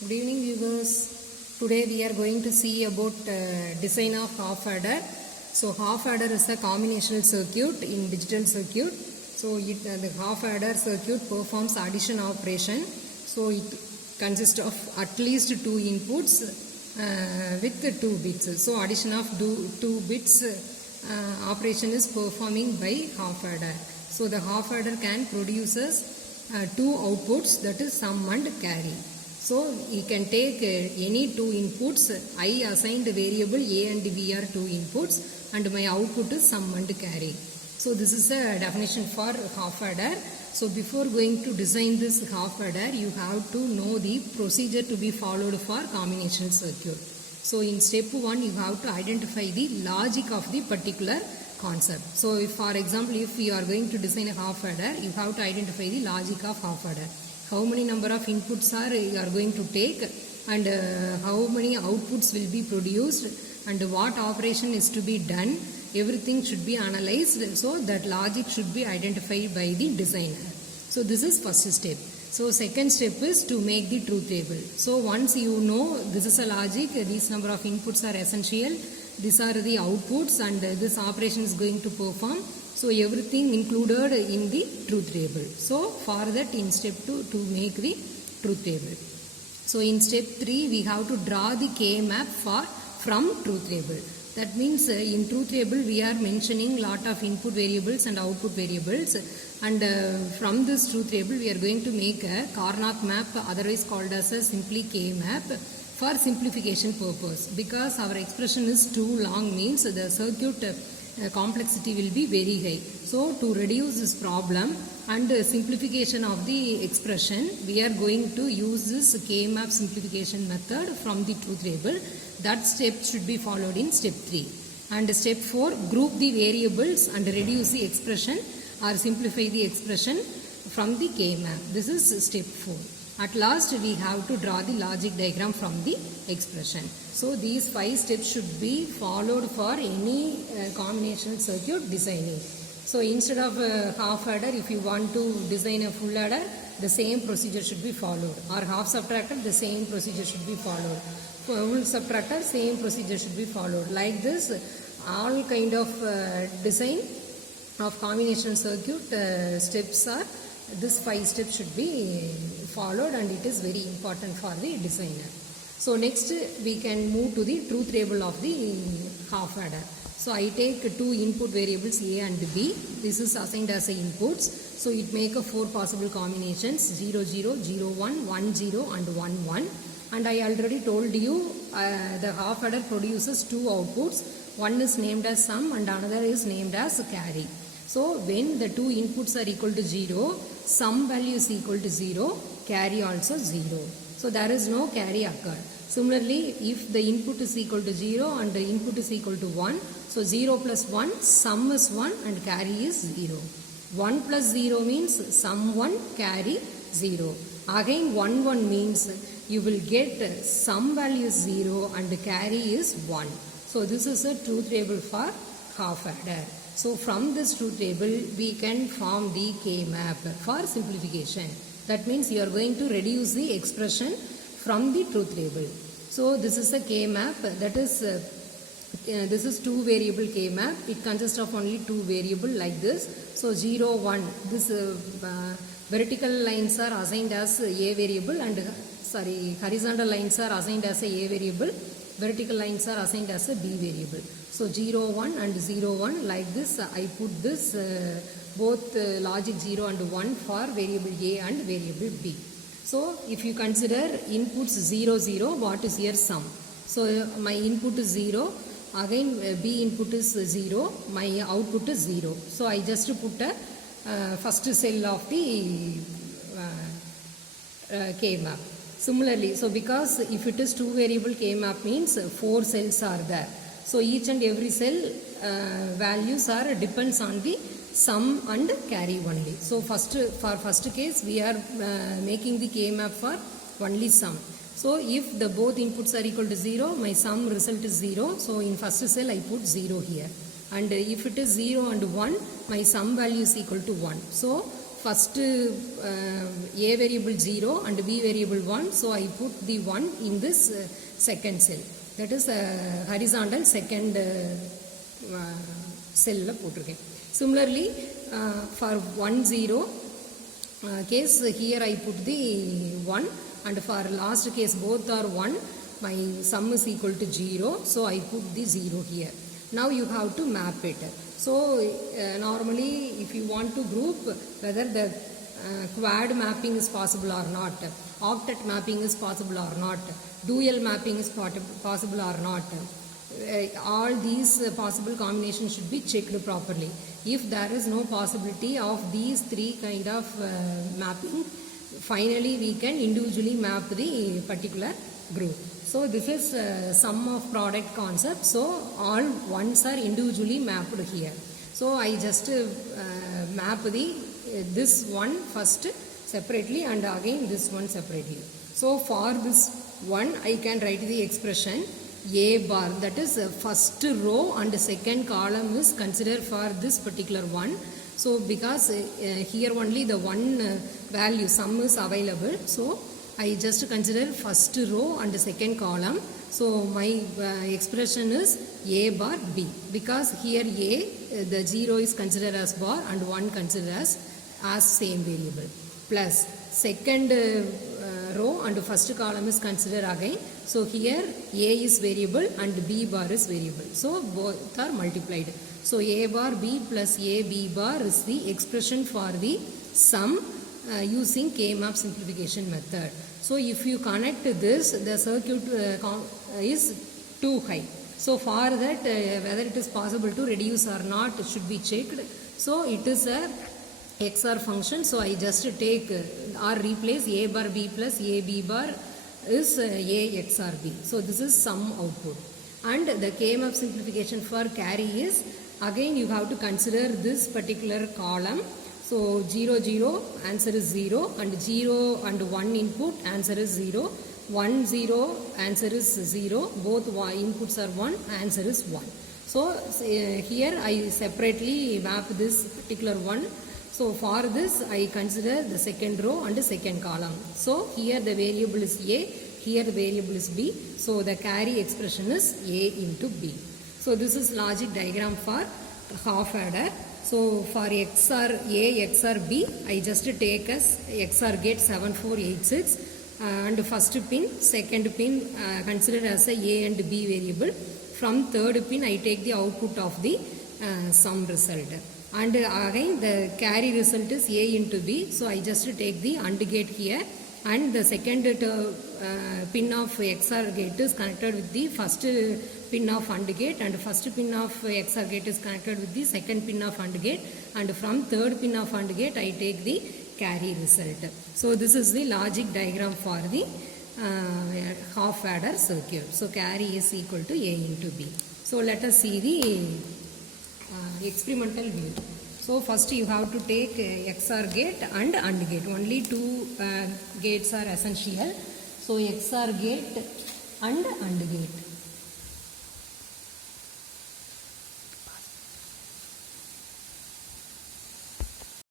Good evening viewers. Today we are going to see about design of half adder. So half adder is a combinational circuit in digital circuit. So the half adder circuit performs addition operation. So it consists of at least two inputs with 2 bits. So addition of 2 bits operation is performing by half adder. So the half adder can produces 2 outputs, that is sum and carry. So you can take any 2 inputs. I assigned variable A and B are 2 inputs and my output is sum and carry. So this is a definition for half adder. So before going to design this half adder, you have to know the procedure to be followed for combinational circuit. So in step 1 you have to identify the logic of the particular concept. So if for example if you are going to design a half adder, you have to identify the logic of half adder. How many number of inputs you are going to take and how many outputs will be produced and what operation is to be done. Everything should be analyzed, so that logic should be identified by the designer. So this is first step. So second step is to make the truth table. So once you know this is a logic, these number of inputs are essential, these are the outputs and this operation is going to perform. So everything included in the truth table. So for that in step 2 to make the truth table. So in step 3 we have to draw the K map from truth table. That means in truth table we are mentioning lot of input variables and output variables, and from this truth table we are going to make a Karnaugh map, otherwise called as a simply K map, for simplification purpose. Because our expression is too long means the circuit complexity will be very high. So to reduce this problem and simplification of the expression, we are going to use this K map simplification method from the truth table. That step should be followed in step 3. And step 4, group the variables and reduce the expression or simplify the expression from the K map. This is step 4. At last we have to draw the logic diagram from the expression. So these 5 steps should be followed for any combinational circuit designing. So instead of half adder, if you want to design a full adder, the same procedure should be followed. Or half subtractor, the same procedure should be followed. Full subtractor, same procedure should be followed. Like this, all kind of design of combinational circuit steps are, this 5 steps should be followed, and it is very important for the designer. So next we can move to the truth table of the half adder. So I take 2 input variables A and B. This is assigned as inputs. So it make a 4 possible combinations, 0, 0, 0, 1, 1, 0 and 1, 1. And I already told you the half adder produces 2 outputs. One is named as sum and another is named as carry. So when the 2 inputs are equal to 0, sum value is equal to 0, carry also 0. So there is no carry occurred. Similarly, if the input is equal to 0 and the input is equal to 1, so 0 plus 1, sum is 1 and carry is 0. 1 plus 0 means sum 1, carry 0. Again 1, 1 means you will get sum value is 0 and the carry is 1. So this is a truth table for half adder. So from this truth table we can form the K map for simplification. That means you are going to reduce the expression from the truth table. So this is a K map, that is this is 2 variable K map. It consists of only 2 variable like this. So 0, 1, this vertical lines are assigned as A variable and horizontal lines are assigned as a variable, vertical lines are assigned as a B variable. So 0, 1 and 0, 1, like this I put this both logic 0 and 1 for variable A and variable B. So if you consider inputs 0, 0, what is here sum? So my input is 0, again B input is 0, my output is 0. So I just put a first cell of the K map. Similarly, so because if it is 2 variable K map means 4 cells are there. So each and every cell values are depends on the sum and carry only. So for first case we are making the K map for only sum. So if the both inputs are equal to 0, my sum result is 0. So in first cell I put 0 here. And if it is 0 and 1, my sum value is equal to 1. So first A variable 0 and B variable 1. So I put the 1 in this second cell. That is horizontal second cell. Similarly, for 1 0 case, here I put the 1, and for last case both are 1, my sum is equal to 0, so I put the 0 here. Now you have to map it. So normally if you want to group whether the quad mapping is possible or not, octet mapping is possible or not, dual mapping is possible or not, all these possible combinations should be checked properly. If there is no possibility of these three kind of mapping, finally we can individually map the particular group. So this is sum of product concept. So all ones are individually mapped here. So I just map the this one first separately and again this one separately. So for this one I can write the expression A bar, that is first row and second column is considered for this particular one. So because here only the one value sum is available, so I just consider first row and second column. So my expression is A bar B, because here A, the 0 is considered as bar and 1 considered as same variable, plus second row and first column is considered again. So here A is variable and B bar is variable. So both are multiplied. So A bar B plus A B bar is the expression for the sum using K-map simplification method. So if you connect this, the circuit is too high. So for that whether it is possible to reduce or not, it should be checked. So it is a XOR function. So I just take or replace A bar B plus A B bar is A XOR B. So this is sum output. And the K-map simplification for carry is, again you have to consider this particular column. So 0 0 answer is 0, and 0 and 1 input answer is 0, 1 0 answer is 0, both inputs are 1, answer is 1. So here I separately map this particular one. So for this I consider the second row and the second column. So here the variable is A, here the variable is B. So the carry expression is A into B. So this is logic diagram for half adder. So for XOR A, XOR B, I just take as XOR gate 7486 and first pin, second pin considered as a and B variable. From third pin I take the output of the sum result. And again the carry result is A into B. So I just take the AND gate here, and the second pin of XOR gate is connected with the first pin of AND gate, and first pin of XOR gate is connected with the second pin of AND gate, and from third pin of AND gate I take the carry result. So this is the logic diagram for the half adder circuit. So carry is equal to A into B. So let us see the experimental view. So first you have to take XOR gate and AND gate. Only two gates are essential. So XOR gate and AND gate.